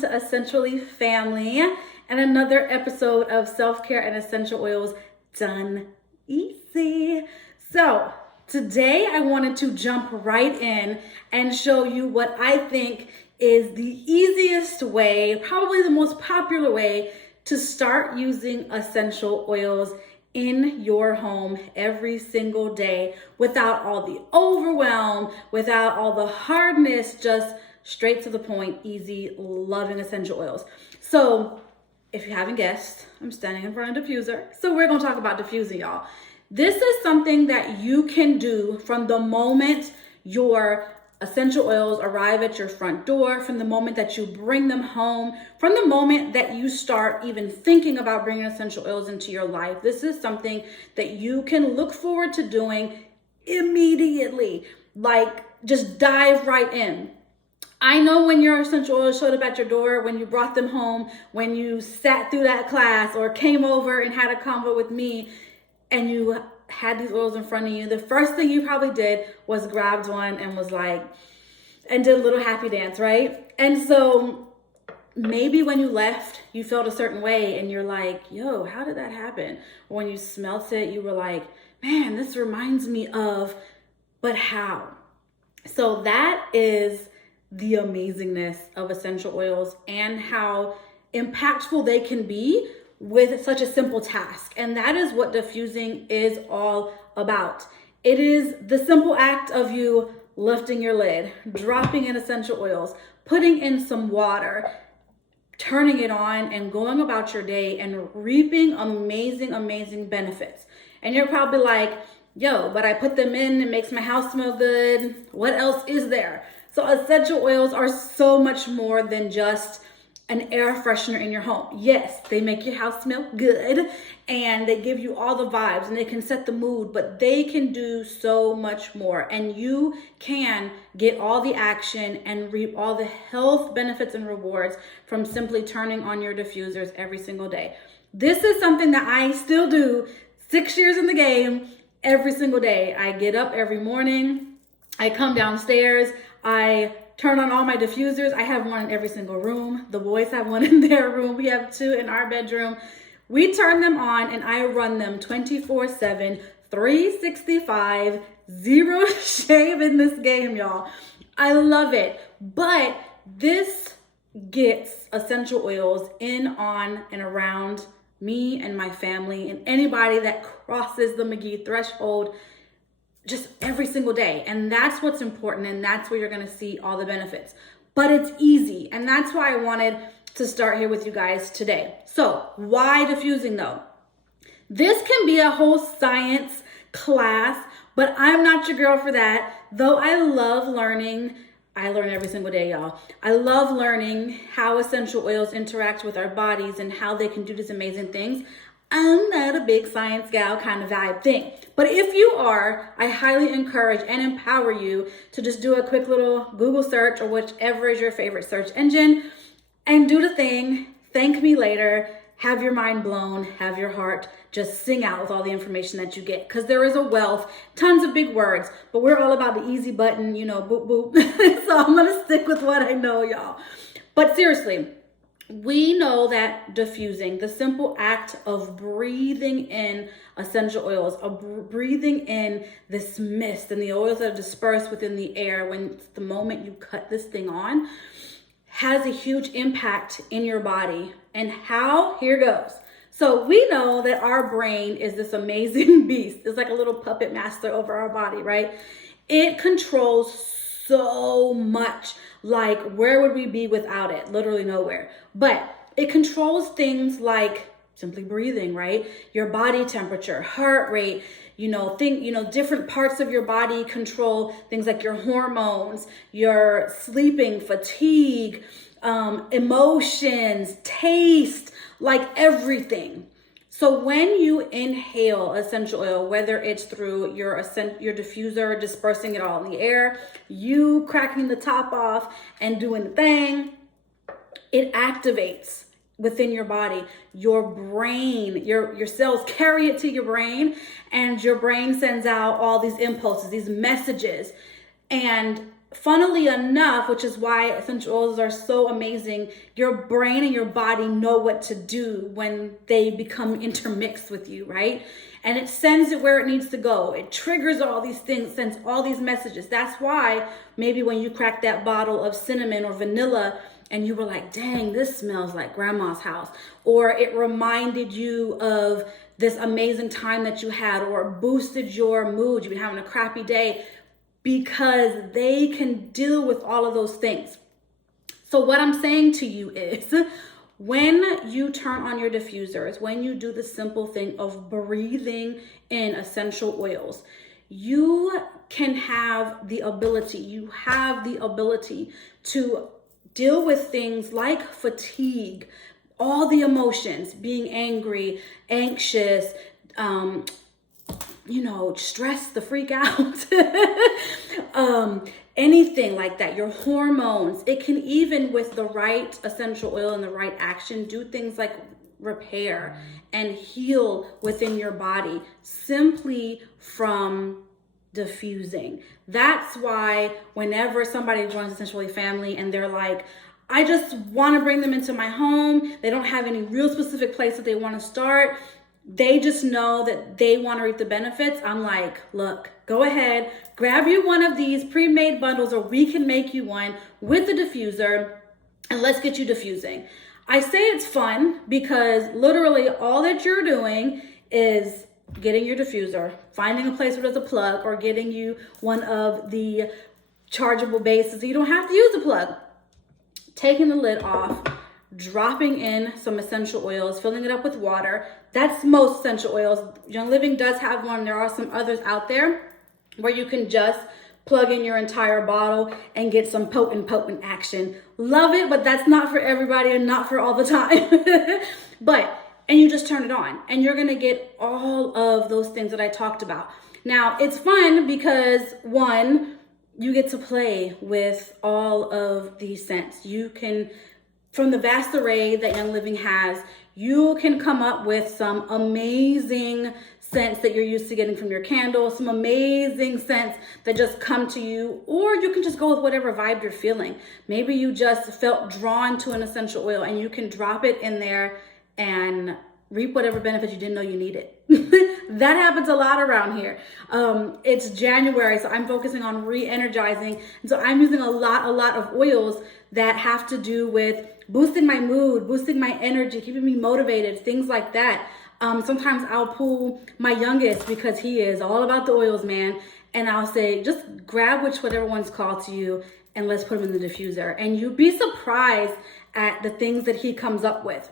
to Essentially Family and another episode of Self-Care and Essential Oils Done Easy. So today I wanted to jump right in and show you what I think is the easiest way, probably the most popular way to start using essential oils in your home every single day without all the overwhelm, without all the hardness, just straight to the point, easy, loving essential oils. So if you haven't guessed, I'm standing in front of a diffuser. So we're gonna talk about diffusing, y'all. This is something that you can do from the moment your essential oils arrive at your front door, from the moment that you bring them home, from the moment that you start even thinking about bringing essential oils into your life. This is something that you can look forward to doing immediately, like just dive right in. I know when your essential oils showed up at your door, when you brought them home, when you sat through that class or came over and had a convo with me and you had these oils in front of you, the first thing you probably did was grabbed one and was like, and did a little happy dance, right? And so maybe when you left, you felt a certain way and you're like, yo, how did that happen? Or when you smelt it, you were like, man, this reminds me of, but how? So that is the amazingness of essential oils and how impactful they can be with such a simple task. And that is what diffusing is all about. It is the simple act of you lifting your lid, dropping in essential oils, putting in some water, turning it on and going about your day and reaping amazing, amazing benefits. And you're probably like, yo, but I put them in, it makes my house smell good. What else is there? So essential oils are so much more than just an air freshener in your home. Yes, they make your house smell good and they give you all the vibes and they can set the mood, but they can do so much more. And you can get all the action and reap all the health benefits and rewards from simply turning on your diffusers every single day. This is something that I still do 6 years in the game every single day. I get up every morning, I come downstairs, I turn on all my diffusers. I have one in every single room. The boys have one in their room. We have two in our bedroom. We turn them on and I run them 24/7, 365, zero shame in this game, y'all. I love it. But this gets essential oils in, on, and around me and my family and anybody that crosses the McGee threshold just every single day. And that's what's important. And that's where you're going to see all the benefits, but it's easy. And that's why I wanted to start here with you guys today. So why diffusing though? This can be a whole science class, but I'm not your girl for that. Though I love learning. I learn every single day, y'all. I love learning how essential oils interact with our bodies and how they can do these amazing things. I'm not a big science gal kind of vibe thing. But if you are, I highly encourage and empower you to just do a quick little Google search or whichever is your favorite search engine and do the thing. Thank me later. Have your mind blown. Have your heart just sing out with all the information that you get. Because there is a wealth, tons of big words, but we're all about the easy button, you know, boop, boop. So I'm going to stick with what I know, y'all. But seriously, we know that diffusing, the simple act of breathing in essential oils, of breathing in this mist and the oils that are dispersed within the air when the moment you cut this thing on, has a huge impact in your body. And how? Here goes. So we know that our brain is this amazing beast. It's like a little puppet master over our body, right? It controls so much. Like, where would we be without it? Literally nowhere. But it controls things like simply breathing, right? Your body temperature, heart rate, different parts of your body control things like your hormones, your sleeping, fatigue, emotions, taste, like everything. So when you inhale essential oil, whether it's through your diffuser, dispersing it all in the air, you cracking the top off and doing the thing, it activates within your body, your brain, your cells carry it to your brain, and your brain sends out all these impulses, these messages, and funnily enough, which is why essential oils are so amazing, your brain and your body know what to do when they become intermixed with you, right? And it sends it where it needs to go. It triggers all these things, sends all these messages. That's why maybe when you crack that bottle of cinnamon or vanilla and you were like, dang, this smells like grandma's house, or it reminded you of this amazing time that you had, or boosted your mood, you've been having a crappy day, because they can deal with all of those things. So what I'm saying to you is, when you turn on your diffusers, when you do the simple thing of breathing in essential oils, you have the ability to deal with things like fatigue, all the emotions, being angry, anxious, stress, the freak out, anything like that, your hormones. It can even, with the right essential oil and the right action, do things like repair and heal within your body simply from diffusing. That's why whenever somebody joins Essentially Family and they're like, I just want to bring them into my home, they don't have any real specific place that they want to start, they just know that they want to reap the benefits, I'm like, look, go ahead, grab you one of these pre-made bundles, or we can make you one with the diffuser, and let's get you diffusing. I say it's fun because literally all that you're doing is getting your diffuser, finding a place where there's a plug, or getting you one of the chargeable bases so you don't have to use a plug, taking the lid off, dropping in some essential oils, filling it up with water. That's most essential oils. Young Living does have one. There are some others out there where you can just plug in your entire bottle and get some potent action. Love it, but that's not for everybody and not for all the time. And you just turn it on and you're gonna get all of those things that I talked about. Now, it's fun because, one, you get to play with all of these scents. You can, from the vast array that Young Living has, you can come up with some amazing scents that you're used to getting from your candles, some amazing scents that just come to you, or you can just go with whatever vibe you're feeling. Maybe you just felt drawn to an essential oil and you can drop it in there and reap whatever benefits you didn't know you needed. That happens a lot around here. It's January, so I'm focusing on re-energizing. And so I'm using a lot of oils that have to do with boosting my mood, boosting my energy, keeping me motivated, things like that. Sometimes I'll pull my youngest because he is all about the oils, man. And I'll say, just grab whatever one's called to you and let's put them in the diffuser. And you'd be surprised at the things that he comes up with.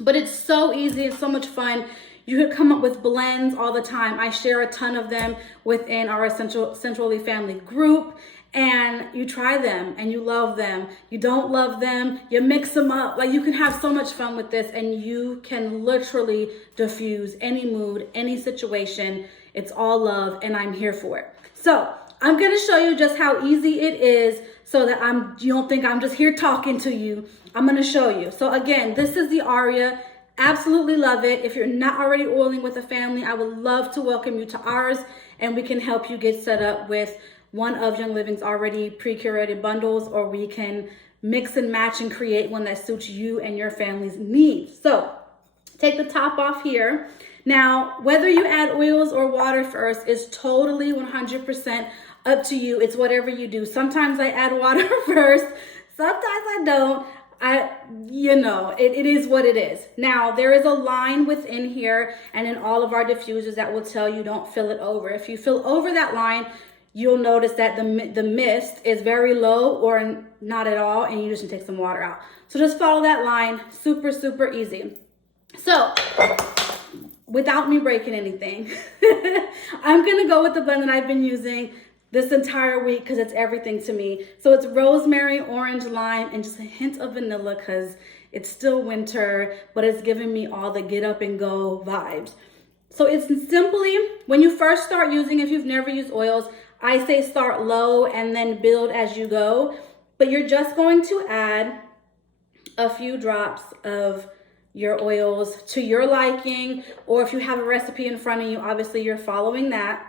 But it's so easy, it's so much fun. You could come up with blends all the time. I share a ton of them within our Essentially Family group, and you try them and you love them. You don't love them, you mix them up. Like, you can have so much fun with this, and you can literally diffuse any mood, any situation. It's all love, and I'm here for it. So I'm gonna show you just how easy it is so that you don't think I'm just here talking to you. I'm gonna show you. So again, this is the Aria. Absolutely love it. If you're not already oiling with a family, I would love to welcome you to ours, and we can help you get set up with one of Young Living's already pre-curated bundles, or we can mix and match and create one that suits you and your family's needs. So take the top off here. Now, whether you add oils or water first is totally 100% up to you. It's whatever you do. Sometimes I add water first, sometimes I don't. It is what it is. Now, there is a line within here and in all of our diffusers that will tell you don't fill it over. If you fill over that line, you'll notice that the mist is very low or not at all, and you just need to take some water out. So just follow that line. Super, super easy. So without me breaking anything, I'm going to go with the blend that I've been using this entire week because it's everything to me. So it's rosemary, orange, lime, and just a hint of vanilla because it's still winter, but it's giving me all the get up and go vibes. So it's simply, when you first start using, if you've never used oils, I say start low and then build as you go. But you're just going to add a few drops of your oils to your liking, or if you have a recipe in front of you, obviously you're following that.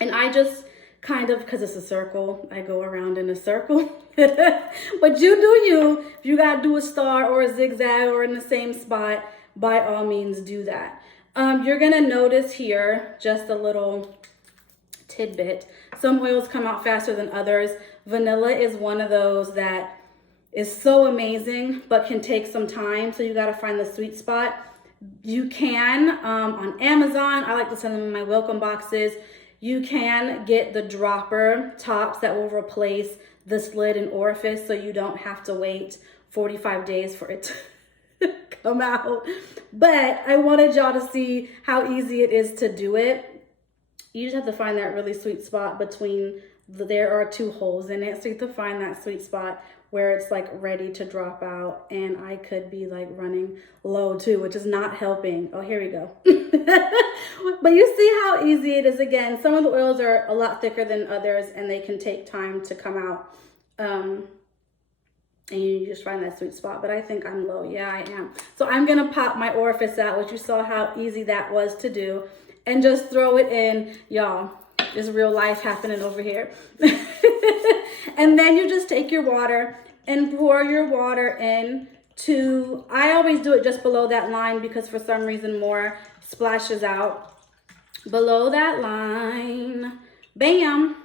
And I just kind of, because it's a circle. I go around in a circle. But you do you. If you got to do a star or a zigzag or in the same spot, by all means do that. You're going to notice here just a little tidbit. Some oils come out faster than others. Vanilla is one of those that is so amazing, but can take some time. So you got to find the sweet spot. You can, on Amazon, I like to send them in my welcome boxes. You can get the dropper tops that will replace this lid and orifice, so you don't have to wait 45 days for it to come out. But I wanted y'all to see how easy it is to do it. You just have to find that really sweet spot between, there are 2 holes in it. So you have to find that sweet spot where it's like ready to drop out. And I could be like running low too, which is not helping. Oh, here we go. But you see how easy it is. Again, some of the oils are a lot thicker than others and they can take time to come out. And you just find that sweet spot. But I think I'm low. Yeah, I am. So I'm going to pop my orifice out, which you saw how easy that was to do. And just throw it in. Y'all, there's real life happening over here. And then you just take your water and pour your water in to, I always do it just below that line because for some reason more splashes out. Below that line. Bam.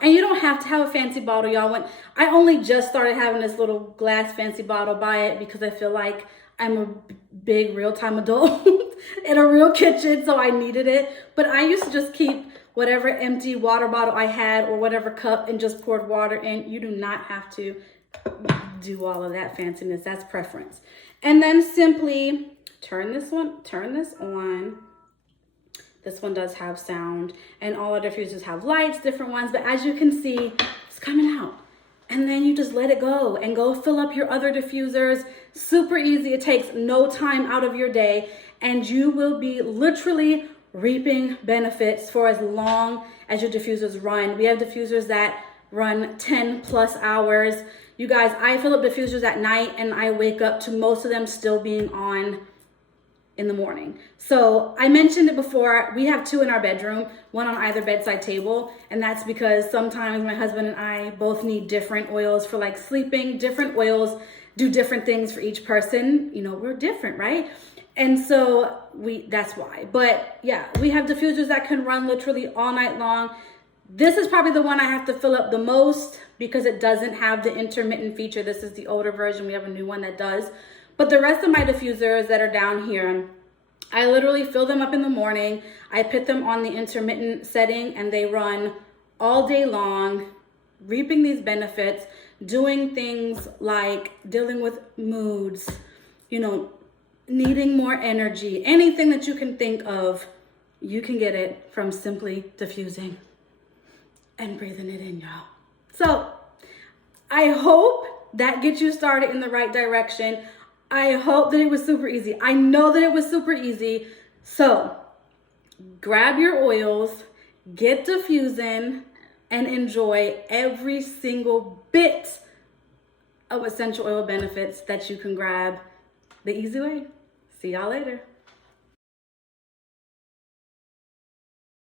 And you don't have to have a fancy bottle, y'all. I only just started having this little glass fancy bottle by it because I feel like I'm a big real-time adult in a real kitchen, so I needed it. But I used to just keep whatever empty water bottle I had or whatever cup and just poured water in. You do not have to do all of that fanciness. That's preference. And then simply turn this on. This one does have sound, and all our diffusers have lights, different ones, but as you can see, it's coming out. And then you just let it go and go fill up your other diffusers. Super easy. It takes no time out of your day, and you will be literally reaping benefits for as long as your diffusers run. We have diffusers that run 10 plus hours. You guys, I fill up diffusers at night and I wake up to most of them still being on in the morning. So I mentioned it before, we have 2 in our bedroom, 1 on either bedside table. And that's because sometimes my husband and I both need different oils for like sleeping. Different oils do different things for each person. You know, we're different, right? And so that's why. But yeah, we have diffusers that can run literally all night long. This is probably the one I have to fill up the most because it doesn't have the intermittent feature. This is the older version. We have a new one that does. But the rest of my diffusers that are down here, I literally fill them up in the morning. I put them on the intermittent setting and they run all day long, reaping these benefits, doing things like dealing with moods, you know, needing more energy, anything that you can think of, you can get it from simply diffusing and breathing it in, y'all. So I hope that gets you started in the right direction. I hope that it was super easy. I know that it was super easy. So grab your oils, get diffusing, and enjoy every single bit of essential oil benefits that you can grab the easy way. See y'all later.